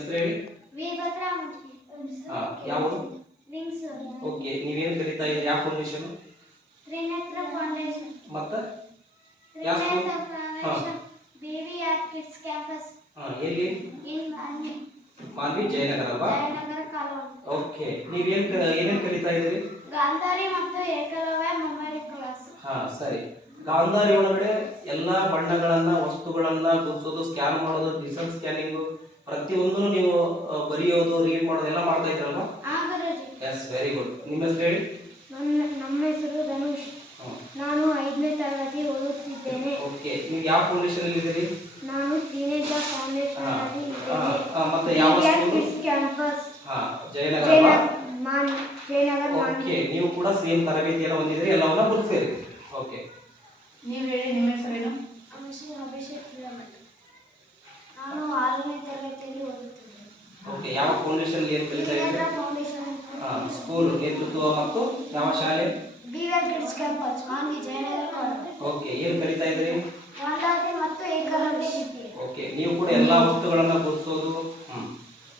ಹೇಳಿ. ಯಾವುದು? Wings. Okay, ನೀವೇನು ಕಲಿತಾ ಇದ್ದೀರಿ? ಯಾವ ಫೌಂಡೇಶನ್? ತ್ರಿನೇತ್ರ ಫೌಂಡೇಶನ್. ಮತ್ತೆ ಯಾವ ಸ್ಕೂಲ್? ಬೇಬಿ ಆಟ್ ಕಿಡ್ಸ್ ಕ್ಯಾಂಪಸ್. ಎಲ್ಲಿ? ಇನ್ ಮಾನ್ವಿ. ಮಾನ್ವಿ ಜಯನಗರ ಅಲ್ವಾ? ಜಯನಗರ ಕಾಲೋನಿ. ಓಕೆ, ಏನೇನು ಕಲಿತಾ ಇದ್ದೀರಿ? ಗಾಂಧಾರಿ ಮತ್ತು ಏಕಲವ್ಯ ಮೆಮೊರಿ ಕ್ಲಾಸ್. ಸರಿ. ಗಾಂಧಾರಿ ಒಳಗಡೆ ಎಲ್ಲಾ ಬಣ್ಣಗಳನ್ನ ವಸ್ತುಗಳನ್ನ ಗುರ್ಸೋದು, ಸ್ಕ್ಯಾನ್ ಮಾಡೋದು, ಡಿಜಿಟಲ್ ಸ್ಕ್ಯಾನಿಂಗ್ ಪ್ರತಿಯೊಂದನ್ನು ನೀವು ಬರೆಯೋದು, ರೀಡ್ ಮಾಡೋದು ಎಲ್ಲ ಮಾಡ್ತಾ ಇದ್ರಲ್ವಾ? S, very good. ನಿಮ್ಮ ಹೆಸರು ಹೇಳಿ. ನಮ್ಮ ಹೆಸರು ಧನುಷ್. ನಾನು 5ನೇ ತರಗತಿ ಓದುತ್ತಿದ್ದೇನೆ. ಓಕೆ, ನೀವು ಯಾವ ಫೌಂಡೇಶನ್ ಅಲ್ಲಿ ಇದ್ದೀರಿ? ನಾನು ತ್ರಿನೇತ್ರ ಫೌಂಡೇಶನ್ ಅಲ್ಲಿ ಇದ್ದೇನೆ. ಮತ್ತೆ ಯಾವ school? Campus. Jayanagar. Jayanagar. Okay, ನೀವು ಕೂಡ ಸೇಮ್ ತರಬೇತಿಯನ್ನು ಹೊಂದಿದ್ರಿ, ಎಲ್ಲವನ್ನ ಗುರುತಿಸಿರಿ. ಓಕೆ, ನೀವು ಹೇಳಿ, ನಿಮ್ಮ ಹೆಸರೇನು? ನನ್ನ ಹೆಸರು ಅಭಿಷೇಕ್ ಫಿಲಮಟ್. ನಾನು 6ನೇ ತರಗತಿಯಲ್ಲಿ ಓದುತ್ತಿದ್ದೇನೆ. ಓಕೆ, ಯಾವ ಫೌಂಡೇಶನ್ ಏನು ಕಲಿತಾ ಇದ್ದೀರಿ? ಫೌಂಡೇಶನ್. ಸ್ಕೂಲ್ ನೇತೃತ್ವ ಮತ್ತು ಯಾವ ಶಾಲೆ? BR kids campus, Manvi Jayanagar colony. Okay, ಏನು ಕಲಿತಾ ಇದ್ದೀರಿ? ಗಾಂಧಾರಿ ಮತ್ತು ಏಕಲವ್ಯ ವಿದ್ಯೆ. ಓಕೆ, ನೀವು ಕೂಡ ಎಲ್ಲಾ ವಸ್ತುಗಳನ್ನ ಗುರುತಿಸೋದು.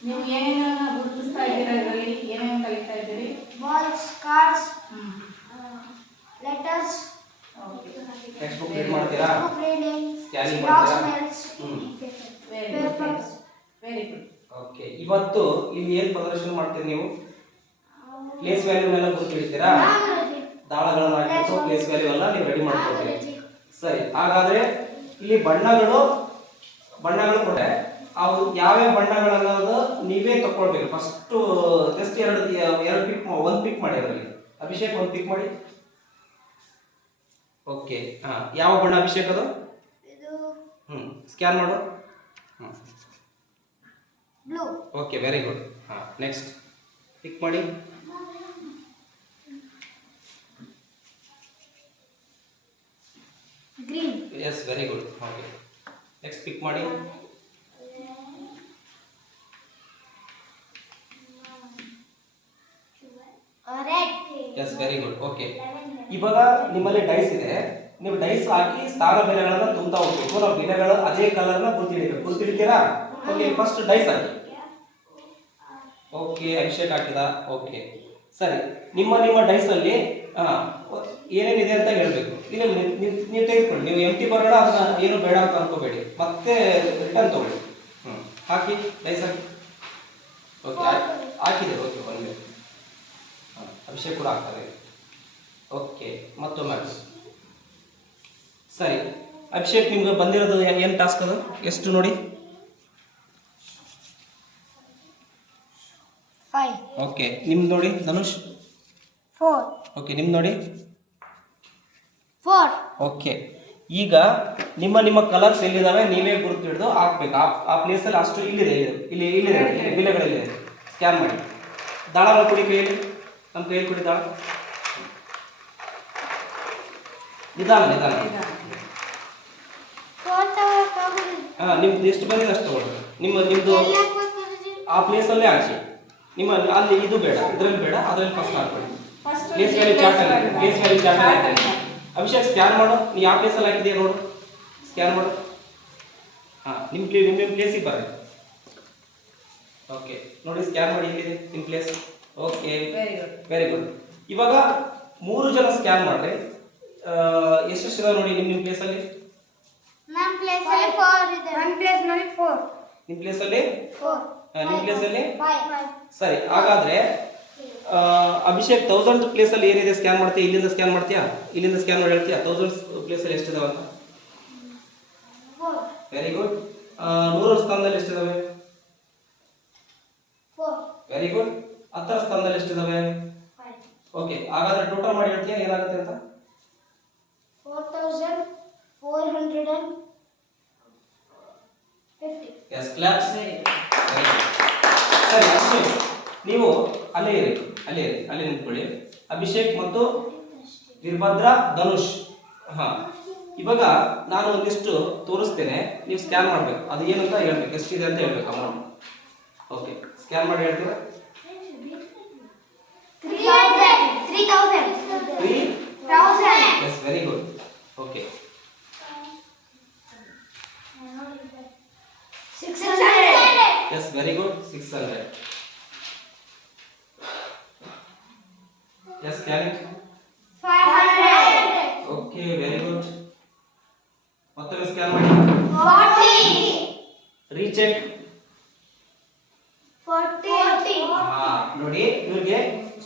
ನೀವು ಏನೇನನ್ನ ಗುರುತಿಸ್ತಾ ಇದ್ದೀರಾ? ಇದರಲ್ಲಿ ಏನೇನು ಕಲಿತಾ ಇದ್ದೀರಿ? Balls, cards, letters. Okay, text book read ಮಾಡ್ತೀರಾ? ರೀಡಿಂಗ್, ಸ್ಕ್ಯಾನಿಂಗ್ ಮಾಡ್ತೀರಾ? ಪೇಪರ್ಸ್. Very good. ಓಕೆ, ಇವತ್ತು ಇಲ್ಲಿ ಏನು ಪ್ರದರ್ಶನ ಮಾಡ್ತೀರಿ ನೀವು? ಪ್ಲೇಸ್ ವ್ಯಾಲ್ಯೂನೆಲ್ಲ ಗುರುತಿಡ್ತೀರಾ? ದಾಳಗಳನ್ನ ಹಾಕಿಟ್ಟು ಪ್ಲೇಸ್ ವ್ಯಾಲ್ಯೂ ಎಲ್ಲ ನೀವು ರೆಡಿ ಮಾಡ್ಕೊಳ್ತೀರಿ. ಸರಿ, ಹಾಗಾದ್ರೆ ಇಲ್ಲಿ ಬಣ್ಣಗಳು ಕೊಟ್ಟೆ, ಅವು ಯಾವ್ಯಾವ ಬಣ್ಣಗಳನ್ನೋದು ನೀವೇ ತಗೊಳ್ಬೇಕು. ಫಸ್ಟ್ ಜಸ್ಟ್ ಒಂದು ಪಿಕ್ ಮಾಡಿ. ಅದರಲ್ಲಿ ಅಭಿಷೇಕ್ ಒಂದು ಪಿಕ್ ಮಾಡಿ. ಓಕೆ, ಯಾವ ಬಣ್ಣ ಅಭಿಷೇಕ್ ಅದು? ಸ್ಕ್ಯಾನ್ ಮಾಡು. Blue. Okay, very good. Next pick ಮಾಡಿ. Green. Yes, very good. Okay, next pick ಮಾಡಿ. Red. Yes, very good. Okay, ಇವಾಗ ನಿಮ್ಮಲ್ಲಿ ಡೈಸ್ ಇದೆ. ನೀವು ಡೈಸ್ ಹಾಕಿ ಸ್ಥಾನ ಬೆಲೆಗಳನ್ನ ತುಂಬತಾ ಹೋಗ್ಬೇಕು. ನಾವು ಬೆಲೆಗಳು ಅದೇ ಕಲರ್ನ ಗುರ್ತಿಡ್ತೀರಾ? ಓಕೆ, ಫಸ್ಟ್ ಡೈಸ್ ಹಾಕಿ. ಓಕೆ, ಅಭಿಷೇಕ್ ಹಾಕಿದ. ಓಕೆ, ಸರಿ. ನಿಮ್ಮ ಡೈಸ್ ಅಲ್ಲಿ ಏನೇನಿದೆ ಅಂತ ಹೇಳ್ಬೇಕು. ಇಲ್ಲ, ನೀವು ತೆಗೆದುಕೊಳ್ಳಿ. ನೀವು ಎಂಟಿ ಬರೋಣ, ಅದನ್ನ ಏನು ಬೇಡ ಅಂತ ಅನ್ಕೋಬೇಡಿ, ಮತ್ತೆ ರಿಟರ್ನ್ ತಗೊಳ್ಳಿ. ಹಾಕಿ, ಡೈಸ್ ಹಾಕಿ. ಓಕೆ, ಹಾಕಿದೆ. ಓಕೆ, ಬಂದೆ. ಅಭಿಷೇಕ್ ಕೂಡ ಆಗ್ತದೆ. ಓಕೆ, ಮತ್ತೊಮ್ಮೆ ಹಾಕಿ. ಸರಿ, ಅಭಿಷೇಕ್ ನಿಮ್ಗೆ ಬಂದಿರೋದು ಏನು ಟಾಸ್ಕ್ ಅದು? ಎಷ್ಟು ನೋಡಿ? 5. ಓಕೆ, ನಿಮ್ದು ನೋಡಿ ಧನುಷ್. 4. ಓಕೆ, ನಿಮ್ದು ನೋಡಿ 4. ಓಕೆ, ಈಗ ನಿಮ್ಮ ಕಲರ್ಸ್ ಎಲ್ಲಿದ್ದಾವೆ ನೀವೇ ಗುರುತು ಹಿಡಿದು ಹಾಕ್ಬೇಕು. ಆ ಪ್ಲೇಸಲ್ಲಿ ಅಷ್ಟು ಇಲ್ಲಿದೆ. ಇಲ್ಲಿದೆ ಬಿಲೆಗಳಿದೆ. ಸ್ಕ್ಯಾನ್ ಮಾಡಿ. ದಾಳನ ಕೊಡಿ ಕೈಯಲ್ಲಿ. ನಮ್ಮ ಕೈಯಲ್ಲಿ ಕೊಡಿ ದಾಳ. ನಿಧಾನ. ನಿಮ್ದು ಎಷ್ಟು ಬಂದಿದೆ ಅಷ್ಟು ತಗೊಳ್ಳಿ. ನಿಮ್ಮದು ಆ ಪ್ಲೇಸಲ್ಲೇ ಹಾಕಿ. ನಿಮ್ಮ ಅಲ್ಲಿ ಇದು ಬೇಡ, ಇದರಲ್ಲಿ ಬೇಡ, ಅದರಲ್ಲಿ ಫಸ್ಟ್ ಹಾಕ್ಕೊಳ್ಳಿ. Place value chart. Abhishek scan ಮಾಡು. ನೀವು ಯಾವ ಪ್ಲೇಸಲ್ಲಿ ಹಾಕಿದೆಯಾ ನೋಡು. ಸ್ಕ್ಯಾನ್ ಮಾಡು. ನಿಮ್ಮ ಪ್ಲೇಸಿಗೆ ಬರ್ರಿ. ಓಕೆ, ನೋಡಿ ಸ್ಕ್ಯಾನ್ ಮಾಡಿ. ಎಲ್ಲಿದೆ ನಿಮ್ಮ ಪ್ಲೇಸ್? Okay, very good. ಇವಾಗ 3 ಜನ ಸ್ಕ್ಯಾನ್ ಮಾಡ್ರಿ. ಎಷ್ಟೆಷ್ಟಿದಾವೆ ನೋಡಿ ನಿಮ್ಮ ಪ್ಲೇಸಲ್ಲಿ? ನನ್ನ ಪ್ಲೇಸಲ್ಲಿ 4 ಇದೆ. ನನ್ನ ಪ್ಲೇಸ್ನಲ್ಲಿ 4. ನಿಮ್ಮ ಪ್ಲೇಸಲ್ಲಿ 4. ನಿಮ್ಮ ಪ್ಲೇಸಲ್ಲಿ 5. ಸರಿ, ಹಾಗಾದ್ರೆ ಅಭಿಷೇಕ್ 1000 ಪ್ಲೇಸಲ್ಲಿ ಏನಿದೆ ಸ್ಕ್ಯಾನ್ ಮಾಡ್ತೀಯ? ಇಲ್ಲಿಂದ ಸ್ಕ್ಯಾನ್ ಮಾಡ್ತೀಯಾ? ಇಲ್ಲಿಂದ ಸ್ಕ್ಯಾನ್ ಮಾಡಿ ಹೇಳ್ತೀಯಾ 1000 ಪ್ಲೇಸಲ್ಲಿ ಎಷ್ಟಿದಾವೆ ಅಂತ? 4. Very good. 100ರ ಸ್ಥಾನದಲ್ಲಿ ಎಷ್ಟಿದಾವೆ? 4. Very good. 10ರ ಸ್ಥಾನದಲ್ಲಿ ಎಷ್ಟಿದಾವೆ? 5. ಓಕೆ, ಹಾಗಾದ್ರೆ ಟೋಟಲ್ ಮಾಡಿ ಹೇಳ್ತೀಯಾ ಏನಾಗುತ್ತೆ ಅಂತ? 4450. Yes, claps. ಸರಿ, ಅಭಿಷೇಕ್ ನೀವು ಅಲ್ಲೇ ಇರಿ. ಅಲ್ಲೇ ನಿಂತ್ಕೊಳ್ಳಿ. ಅಭಿಷೇಕ್ ಮತ್ತು ವೀರಭದ್ರ, ಧನುಷ್. ಇವಾಗ ನಾನು ಒಂದಿಷ್ಟು ತೋರಿಸ್ತೇನೆ, ನೀವು ಸ್ಕ್ಯಾನ್ ಮಾಡಬೇಕು. ಅದು ಏನಂತ ಹೇಳ್ಬೇಕು, ಎಷ್ಟಿದೆ ಅಂತ ಹೇಳ್ಬೇಕು ಅಮೌಂಟ್. ಓಕೆ, ಸ್ಕ್ಯಾನ್ ಮಾಡಿ ಹೇಳ್ತೀರಾ? 3000. Yes, very good. Okay, 600. Yes, very good 600. Yes, scanning 500. Okay very good. ಮತ್ತೊಮ್ಮೆ ಸ್ಕ್ಯಾನ್ ಮಾಡಿ 40. ರೀಚೆಕ್. 40. ನೋಡಿ ಇವ್ರಿಗೆ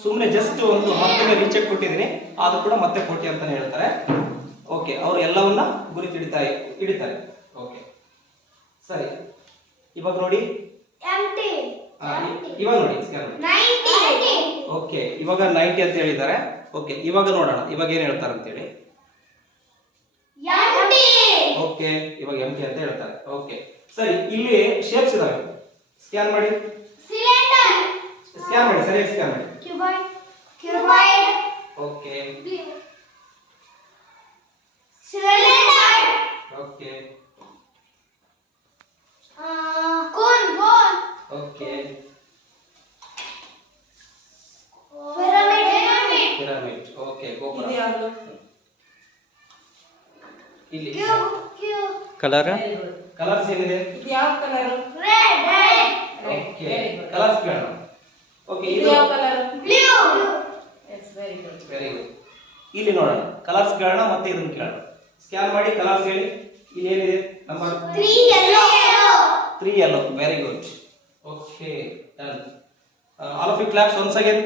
ಸುಮ್ಮನೆ ಜಸ್ಟ್ ಒಂದು ಮತ್ತೊಮ್ಮೆ ರೀಚೆಕ್ ಕೊಟ್ಟಿದ್ದೀನಿ ಅದು ಕೂಡ ಮತ್ತೆ 40 ಅಂತಾನೆ ಹೇಳ್ತಾರೆ. ಓಕೆ ಅವ್ರು ಎಲ್ಲವನ್ನ ಗುರಿ ಹಿಡಿತಾರೆ. ಓಕೆ ಸರಿ, ಇವಾಗ ನೋಡಿ Empty. ಇವಾಗ ನೋಡಿ ಸ್ಕ್ಯಾನ್ ಮಾಡಿ 90. ಓಕೆ ಇವಾಗ 90 ಅಂತ ಹೇಳಿದ್ದಾರೆ. ಓಕೆ ಇವಾಗ ನೋಡೋಣ ಇವಾಗ ಏನು ಹೇಳ್ತಾರೆ ಅಂತ ಹೇಳಿ. Empty. ಓಕೆ ಇವಾಗ ಎಂಟಿ ಅಂತ ಹೇಳ್ತಾರೆ. ಓಕೆ ಸರಿ, ಇಲ್ಲಿ ಶೇಪ್ಸ್ ಇದಾವೆ, ಸ್ಕ್ಯಾನ್ ಮಾಡಿ. Cylinder. ಸ್ಕ್ಯಾನ್ ಮಾಡಿ, ಸರಿಯಾಗಿ ಸ್ಕ್ಯಾನ್ ಮಾಡಿ. Cuboid. Cuboid. Okay Cylinder. Okay Cone. Cone. Okay Pyramid. Pyramid. Pyramid. Okay ಗೋಪುರ. ಇದು ಯಾವುದು? ಇಲ್ಲಿ Cube. Cube. Colour Very good. Colours ಏನಿದೆ? ಇದು ಯಾವ colour? Red. Red. Okay Very good. Colours ಕೇಳೋಣ. ಓಕೆ ಇದು ಇದು ಯಾವ colour? Blue. Yes, very good. Very good. ಇಲ್ಲಿ ನೋಡೋಣ ಕಲರ್ಸ್ ಕೇಳೋಣ ಮತ್ತೆ ಇದನ್ನ ಕೇಳೋಣ. ಸ್ಕ್ಯಾನ್ ಮಾಡಿ ಕಲರ್ಸ್ ಹೇಳಿ. ಇಲ್ಲಿ ಏನಿದೆ number 3 yellow. 3 yellow. Very good. Okay done. All of you claps once again.